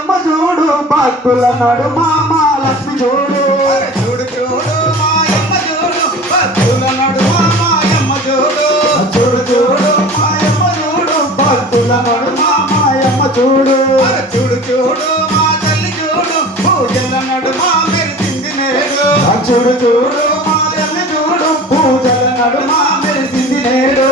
మాయమ్మ చూడు భక్తుల నడుమ మహాలక్ష్మి చూడు చూడు చూడు మాయమ్మ చూడు భక్తుల నడుమ మాయమ్మ చూడు చూడు చూడు మాయమ్మ చూడు భక్తుల నడుమ మాయమ్మ చూడు చూడు చూడు మా తల్లి చూడు పూజల నడుమ మెరిసింది నేడు చూడు చూడు మా తల్లి చూడు పూజల నడుమ మెరిసింది నేడు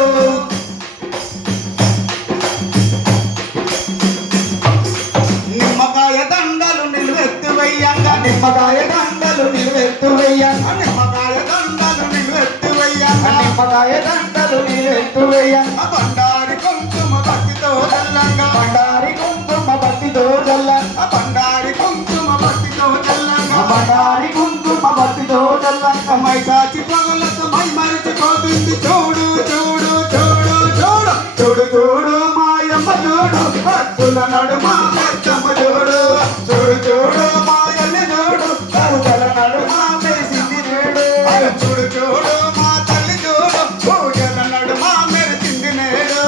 నిమ్మకాయ దండలు నిలువెత్తు వెయ్యంగా నిమ్మకాయ దండలు నిలువెత్తు వెయ్యంగా నిమ్మకాయ దండలు నిలువెత్తు వెయ్యంగా నిమ్మకాయ దండలు నిలువెత్తు వెయ్యంగా బండారి కుంకుమ భక్తితో చల్లంగా బండారి కుంకుమ భక్తితో చల్లంగా బండారి కుంకుమ భక్తితో చల్లంగా బండారి కుంకుమ భక్తితో చల్లంగా మైసాచి పగలతో మై మరిచిపోతుంది చూడు చూడు చూడు చూడు చూడు చూడు మాయమ్మ చూడు భక్తుల నడుమ పెద్దమ్మ చూడు చూడు చూడు మాయమ్మ చూడు పూజల నడుమ మెరిసింది నేడు చూడు చూడు మా తల్లి చూడు పూజల నడుమ మెరిసింది నేడు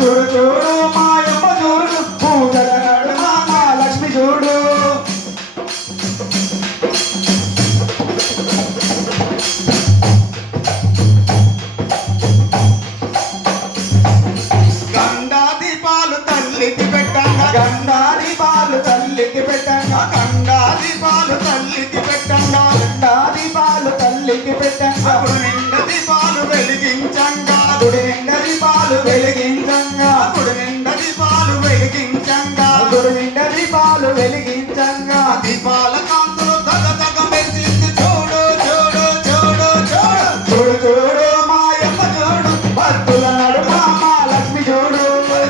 చూడు చూడు మాయమ్మ చూడు పూజల నడుమ మహాలక్ష్మి చూడు గంగా దీపాలు తల్లికి పెట్టంగా గంగా దీపాలు తల్లికి పెట్టంగా గంగా దీపాలు తల్లికి పెట్టంగా గంగా దీపాలు తల్లికి పెట్టంగా అప్పుడు నిండా దీపాలు వెలిగించంగా గుడి నిండా దీపాలు వెలిగించంగా అప్పుడు నిండా దీపాలు వెలిగించంగా గుడి నిండా దీపాలు వెలిగించంగా దీపాల కాంతులు దగ దగ మెరిసింది చూడు చూడు చూడు చూడు చూడు చూడు మాయమ్మ చూడు భక్తుల నడుమ మహాలక్ష్మి చూడు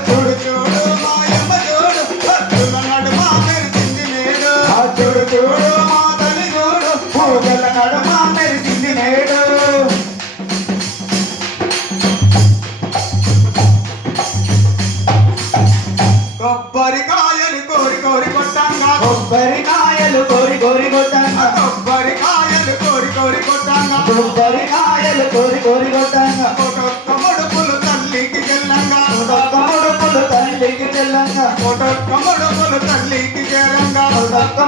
చూడు చూడు మాయమ్మ చూడు భక్తుల నడుమ మెరిసింది నేడు చూడు చూడు మా తల్లి చూడు పూజల నడుమ మెరిసింది నేడు కొబ్బరికాయలు కోరి కోరి కొట్టంగా కొబ్బరికాయలు కోరి కోరి కొట్టంగా కొబ్బరికాయలు కోరి కోరి కొట్టంగా కొబ్బరికాయలు కోరి కోరి కొట్టంగా ఒక్కొక్క ముడుపులు తల్లికి చెల్లంగా ఒక్కొక్క ముడుపులు తల్లికి చెల్లంగా ఒక్కొక్క ముడుపులు తల్లికి చేరంగా ఒక్కొక్క